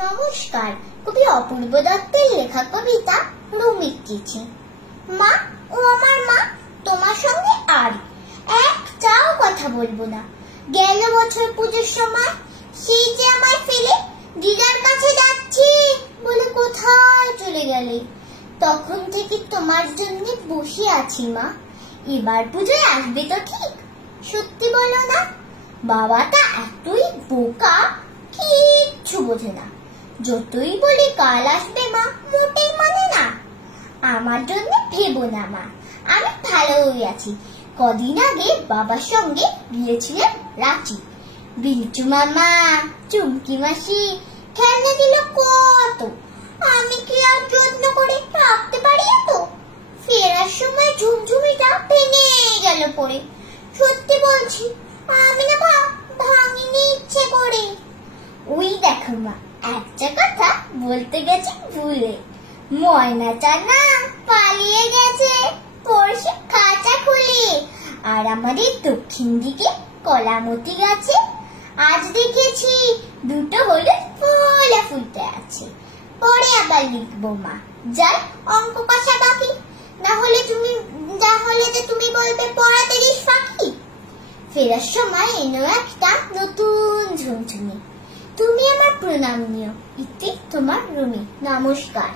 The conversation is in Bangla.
নমস্কার। কবি অপূর্ব দত্তের লেখা কবিতা রুমির চিঠি। মা ও আমার মা, তোমার সঙ্গে আর একটাও কথা বলবো না। গেল বছর পুজোর সময় সেই যে আমায় ফেলে দিদার কাছে যাচ্ছি বলে কোথায় চলে গেলে। তখন থেকে তোমার জন্য বসে আছি মা। এবার পুজোয় আসবে তো ঠিক? সত্যি বলো না। বাবাটা এতই বোকা, কিচ্ছু বোঝে না। যতই বলি কাল আসবে মা, মোটেই মানে না। আমার জন্য ভেবো না মা, আমি ভালোই আছি। কদিন আগে বাবার সঙ্গে গিয়েছিলাম রাঁচি। বিলচু মামা, চুমকি মাসি খেলনা দিল কত। আমি কি আর যত্ন করে রাখতে পারি এত? ফেরার সময় ঝুমঝুমিটা ভেঙে গেল পড়ে। সত্যি বলছি, আমি না ভাঙিনি ইচ্ছে করে। ওই দেখো মা, একটা কথা বলতে গেছি ভুলে। ময়না চানা পালিয়ে গেছে পরশু খাঁচা খুলে। আর আমাদের দক্ষিণ দিকে কলামতি গাছে আজ দেখেছি দুটো হলুদ ফুলে ফুটে আছে। পরে আবার লিখবো মা, যাই অঙ্ক কষা বাকি। না হলে যে তুমি বলবে পড়াতে দিস ফাঁকি। ফেরার সময় এনো একটা নতুন ঝুমঝুমি। তুমি আমার প্রণাম নিও। ইতি তোমার রুমি। নমস্কার।